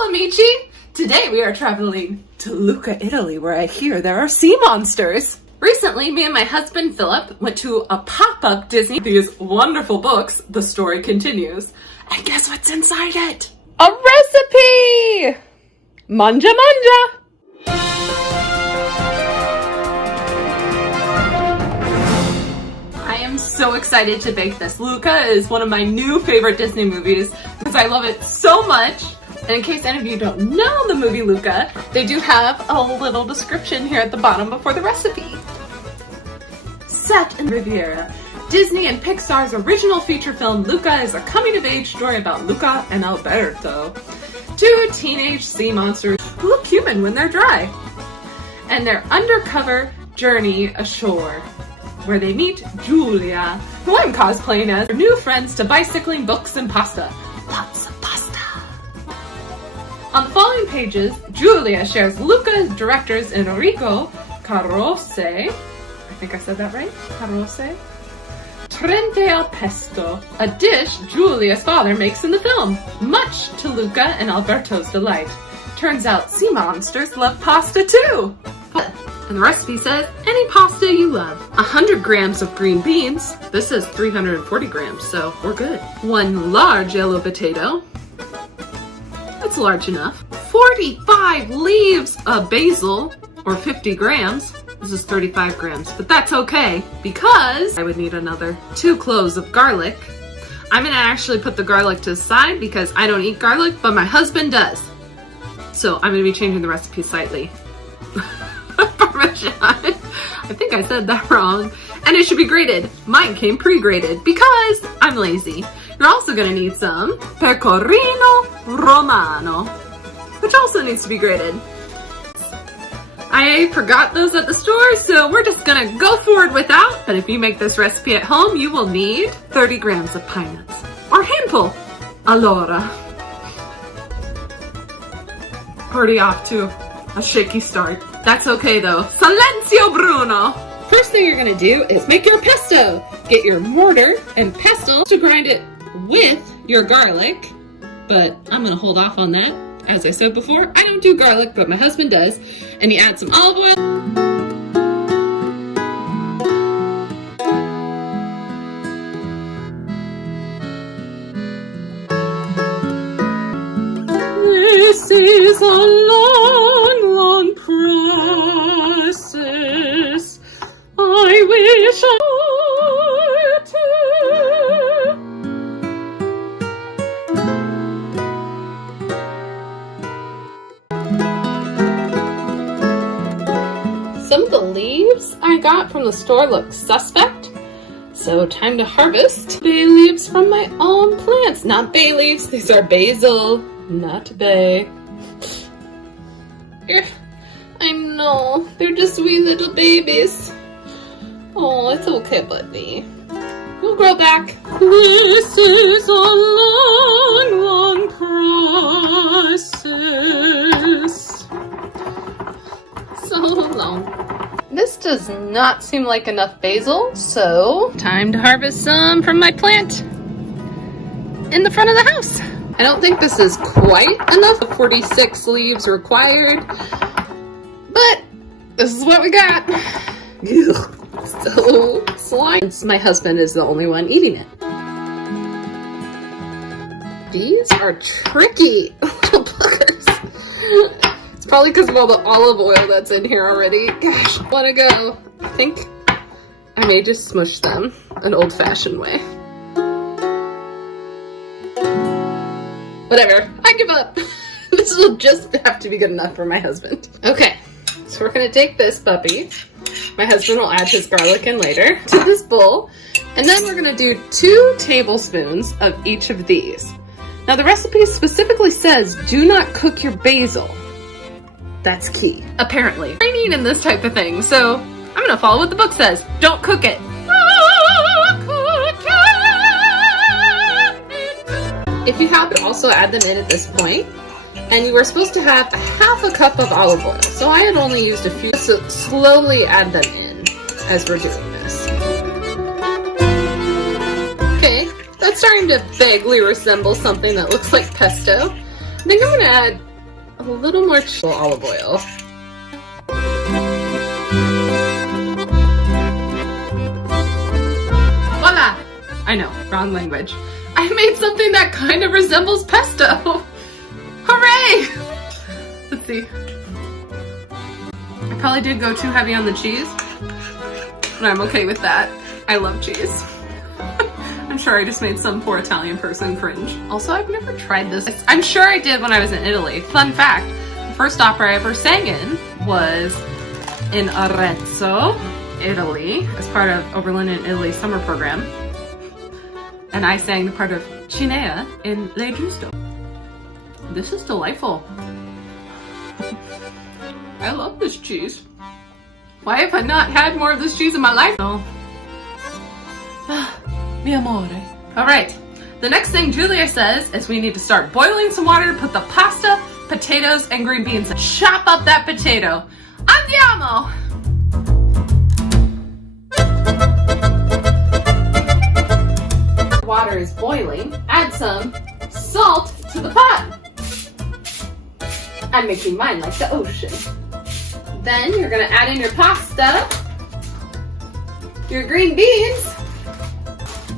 Ciao, amici! Today we are traveling to Luca, Italy, where I hear there are sea monsters. Recently, me and my husband Philip went to a pop-up Disney. These wonderful books, The Story Continues. And guess what's inside it? A recipe! Manja manja! I am so excited to bake this. Luca is one of my new favorite Disney movies because I love it so much. And in case any of you don't know the movie Luca, they do have a little description here at the bottom before the recipe. Set in Riviera, Disney and Pixar's original feature film Luca is a coming-of-age story about Luca and Alberto, two teenage sea monsters who look human when they're dry, and their undercover journey ashore, where they meet Giulia, who I'm cosplaying as, her new friends to bicycling, books, and pasta. Lots of pasta. On the following pages, Giulia shares Luca's directors Enrico Carose, I think I said that right, Carose, Trente al pesto, a dish Giulia's father makes in the film, much to Luca and Alberto's delight. Turns out sea monsters love pasta too! And the recipe says, any pasta you love. 100 grams of green beans. This is 340 grams, so we're good. 1 large yellow potato. That's large enough. 45 leaves of basil, or 50 grams. This is 35 grams, but that's okay because I would need another 2 cloves of garlic. I'm gonna actually put the garlic to the side because I don't eat garlic, but my husband does. So I'm gonna be changing the recipe slightly. Parmesan. I think I said that wrong. And it should be grated. Mine came pre-grated because I'm lazy. You're also gonna need some pecorino romano, which also needs to be grated. I forgot those at the store, so we're just gonna go forward without, but if you make this recipe at home, you will need 30 grams of pine nuts, or a handful. Allora. Already off to a shaky start. That's okay though. Silenzio Bruno! First thing you're gonna do is make your pesto. Get your mortar and pestle to grind it with your garlic, but I'm gonna hold off on that. As I said before, I don't do garlic, but my husband does. And you add some olive oil. This is a long, long process. I wish I too. Some of the leaves I got from the store look suspect, so time to harvest bay leaves from my own plants. Not bay leaves, these are basil, not bay. I know, they're just wee little babies. Oh, it's okay, buddy. You'll grow back. This is a long, long process. So long. This does not seem like enough basil, so time to harvest some from my plant in the front of the house. I don't think this is quite enough. 46 leaves required, but this is what we got. Ugh, so slimy. My husband is the only one eating it. These are tricky little buggers. It's probably because of all the olive oil that's in here already. Gosh, I want to go. I think I may just smush them an old-fashioned way. Whatever, I give up. This will just have to be good enough for my husband. Okay, so we're gonna take this puppy. My husband will add his garlic in later to this bowl. And then we're gonna do 2 tablespoons of each of these. Now the recipe specifically says, do not cook your basil. That's key, apparently. Training in this type of thing, so I'm gonna follow what the book says. Don't cook it. If you have to also add them in at this point, and you were supposed to have 1/2 cup of olive oil. So I had only used a few, so slowly add them in as we're doing this. Okay, that's starting to vaguely resemble something that looks like pesto. I think I'm gonna add a little more olive oil. Voila! I know, wrong language. I made something that kind of resembles pesto. Hooray! Let's see. I probably did go too heavy on the cheese, and I'm okay with that. I love cheese. I'm sure I just made some poor Italian person cringe. Also, I've never tried this. I'm sure I did when I was in Italy. Fun fact, the first opera I ever sang in was in Arezzo, Italy, as part of Oberlin in Italy summer program. And I sang the part of Cinea in Le Giusto. This is delightful. I love this cheese. Why have I not had more of this cheese in my life? Oh. Mi amore. All right, the next thing Julia says is we need to start boiling some water to put the pasta, potatoes, and green beans in. Chop up that potato. Andiamo! Water is boiling. Add some salt to the pot. I'm making mine like the ocean. Then you're gonna add in your pasta, your green beans.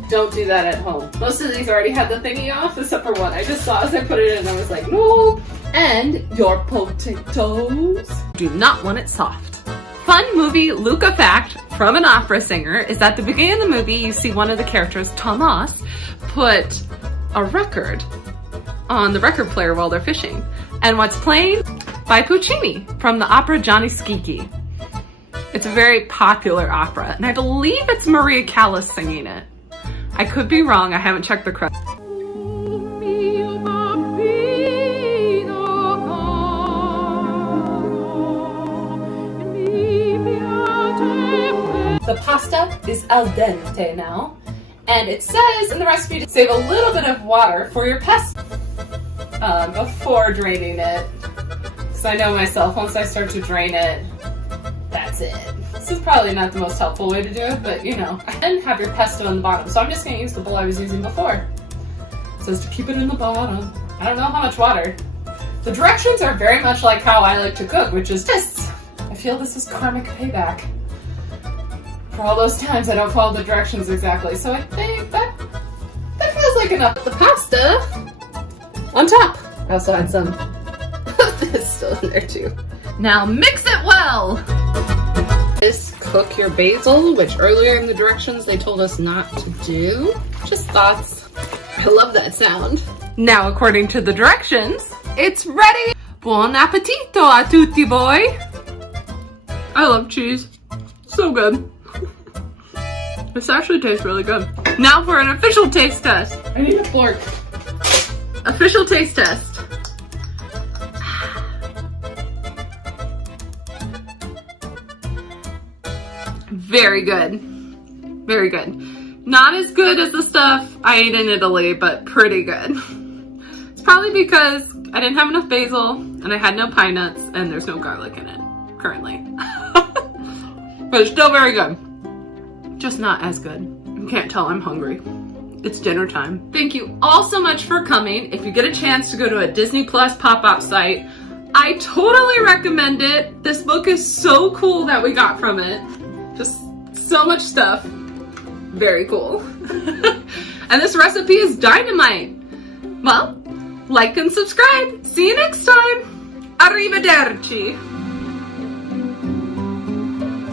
Don't do that at home. Most of these already had the thingy off, except for one I just saw as I put it in and I was like, nope. And your potatoes. Do not want it soft. Fun movie Luca fact from an opera singer is at the beginning of the movie you see one of the characters, Thomas, put a record on the record player while they're fishing. And what's playing? By Puccini from the opera Gianni Schicchi. It's a very popular opera, and I believe it's Maria Callas singing it. I could be wrong, I haven't checked the credits. The pasta is al dente now, and it says in the recipe to save a little bit of water for your pesto before draining it. Because I know myself, once I start to drain it, that's it. This is probably not the most helpful way to do it, but you know. And have your pesto in the bottom, so I'm just going to use the bowl I was using before. It says to keep it in the bottom. I don't know how much water. The directions are very much like how I like to cook, which is this. I feel this is karmic payback for all those times I don't follow the directions exactly. So I think that feels like enough. The pasta on top. I also had some of this still in there too. Now mix it well. Just cook your basil, which earlier in the directions they told us not to do. Just thoughts. I love that sound. Now according to the directions, it's ready. Buon appetito a tutti voi. I love cheese. So good. This actually tastes really good. Now for an official taste test. I need a fork. Official taste test. Very good. Very good. Not as good as the stuff I ate in Italy, but pretty good. It's probably because I didn't have enough basil and I had no pine nuts and there's no garlic in it currently. But it's still very good. Just not as good. You can't tell I'm hungry. It's dinner time. Thank you all so much for coming. If you get a chance to go to a Disney Plus pop-up site, I totally recommend it. This book is so cool that we got from it. Just so much stuff. Very cool. And this recipe is dynamite. Well, like and subscribe. See you next time. Arrivederci.